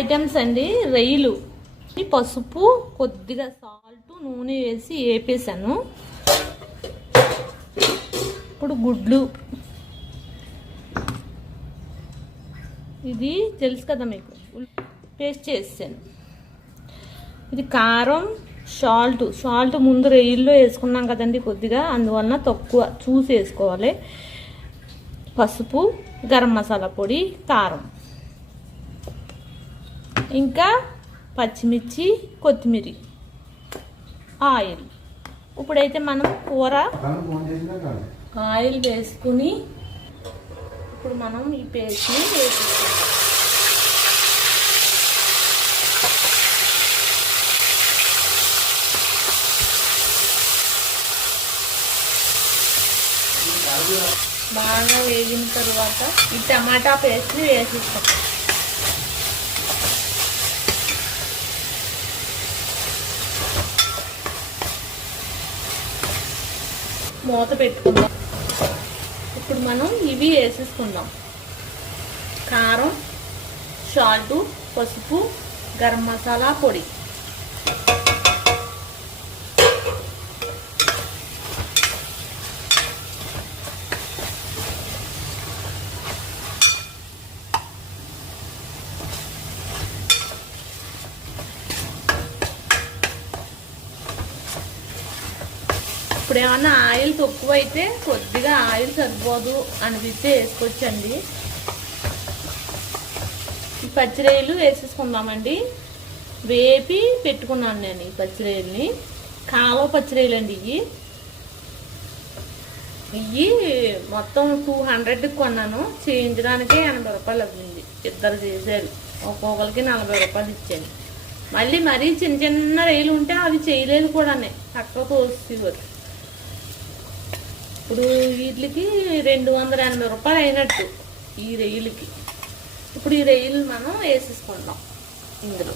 Items అండి రొయ్యలు. పసుపు కొద్దిగా సాల్ట్ నూనె వేసి వేపేసాను ఇప్పుడు గుడ్లు. ఇది తెలుసు కదా మీకు. పేస్ట్ చేసాను ఇది కారం సాల్ట్. సాల్ట్ ముందు రొయ్యల్లో వేసుకున్నాం కదండి కొద్దిగా అందువలన తక్కువ చూసి వేసుకోవాలి. పసుపు గరం మసాలా పొడి కారం. ఇంకా పచ్చిమిర్చి కొత్తిమీర ఆయిల్. ఇప్పుడైతే మనం కూర ఆయిల్ వేసుకుని ఇప్పుడు మనం ఈ పేస్ట్ని వేసేస్తాం బాగా వేగిన తర్వాత ఈ టమాటా పేస్ట్ని వేసిస్తాం మూత పెట్టుకుందాం. ఇప్పుడు మనం ఇవి వేసేసుకుందాం. కారం సాల్టు పసుపు గరం మసాలా పొడి. ఇప్పుడు ఏమన్నా ఆయిల్ తక్కువ అయితే కొద్దిగా ఆయిల్ సరిపోదు అనిపిస్తే వేసుకోవచ్చండి. ఈ వేసేసుకుందామండి. వేపి పెట్టుకున్నాను నేను ఈ పచ్చిరేయల్ని కాలువ పచ్చిరేయలు అండి ఇవి ఇవి మొత్తం టూ హండ్రెడ్కి కొన్నాను. చేయించడానికే ఎనభై రూపాయలు అవ్వింది ఇద్దరు చేశారు. ఒక్కొక్కరికి నలభై రూపాయలు ఇచ్చాను. మళ్ళీ మరీ చిన్న చిన్న రైలు ఉంటే అవి చేయలేదు కూడానే. తక్కువ తోసేవారు ఇప్పుడు వీటికి రెండు వందల ఎనభై రూపాయలు అయినట్టు ఈ రొయ్యలకి ఇప్పుడు ఈ రొయ్యలు మనం వేసేసుకుంటాం ఇందులో.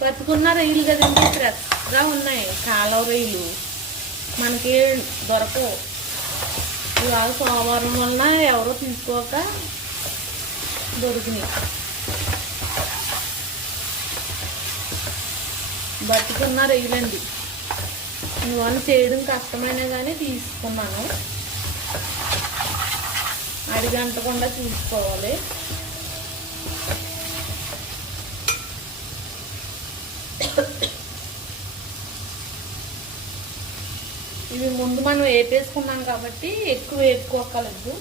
బతుకున్న రొయ్యలు కదండి ఫ్రెష్గా ఉన్నాయి? కాలువ రొయ్యలు మనకి దొరకవు. ఇవాళ సోమవారం వలన ఎవరో తీసుకోక దొరికినాయి. బతుకున్న రొయ్యలండి ఇవన్నీ చేయడం కష్టమైనా కానీ తీసుకున్నాను అడిగంటకుండా చూసుకోవాలి. ఇవి ముందు మనం వేపేసుకున్నాం కాబట్టి ఎక్కువ వేపుకోకలేదు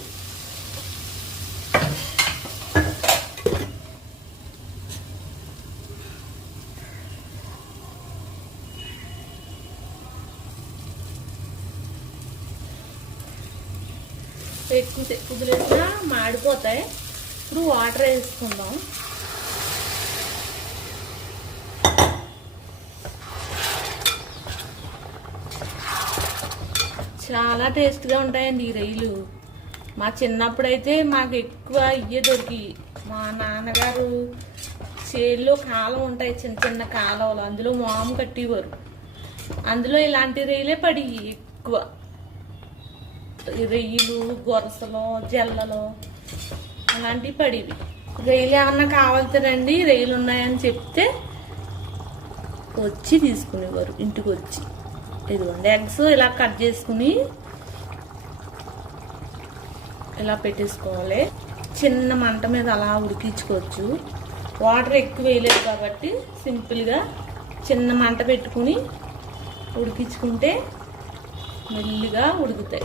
ఎక్కువ కుదిలేసినా మాడిపోతాయి. ఇప్పుడు వాటర్ వేసుకుందాం. చాలా టేస్ట్గా ఉంటాయండి ఈ రొయ్యలు మా చిన్నప్పుడైతే మాకు ఎక్కువ ఇయ్యే దొరికి. మా నాన్నగారు చేల్లో కాలం ఉంటాయి చిన్న చిన్న కాలువలు. అందులో మాము కట్టేవారు. అందులో ఇలాంటి రొయ్యలే పడి ఎక్కువ. రొయ్యలు గొరసలు జల్లలు అలాంటివి పడివి. రొయ్యలు ఏమన్నా కావాలితే రండి రొయ్యలు ఉన్నాయని చెప్తే వచ్చి తీసుకునేవారు ఇంటికి వచ్చి ఇదిగోండి ఎగ్స్ ఇలా కట్ చేసుకుని ఇలా పెట్టేసుకోవాలి. చిన్న మంట మీద అలా ఉడికించుకోవచ్చు. వాటర్ ఎక్కువ వేయలేదు కాబట్టి సింపుల్గా చిన్న మంట పెట్టుకుని ఉడికించుకుంటే మెల్లిగా ఉడుకుతాయి.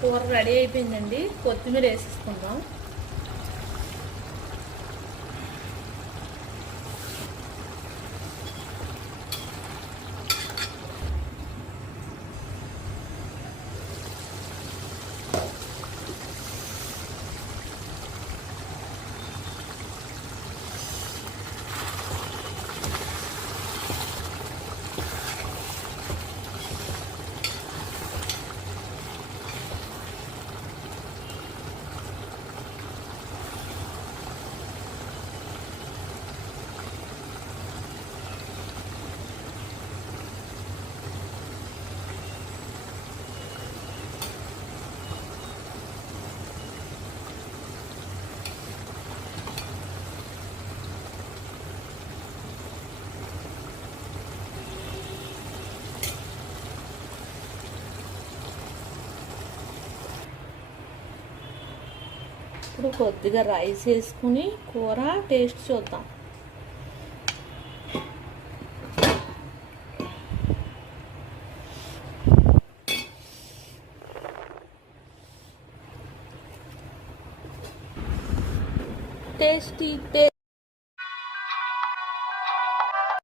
కూర రెడీ అయిపోయిందండి. కొత్తిమీర వేసేసుకుందాం. ఇప్పుడు కొద్దిగా రైస్ వేసుకుని కూర టేస్ట్ చూద్దాం. టేస్టీ టే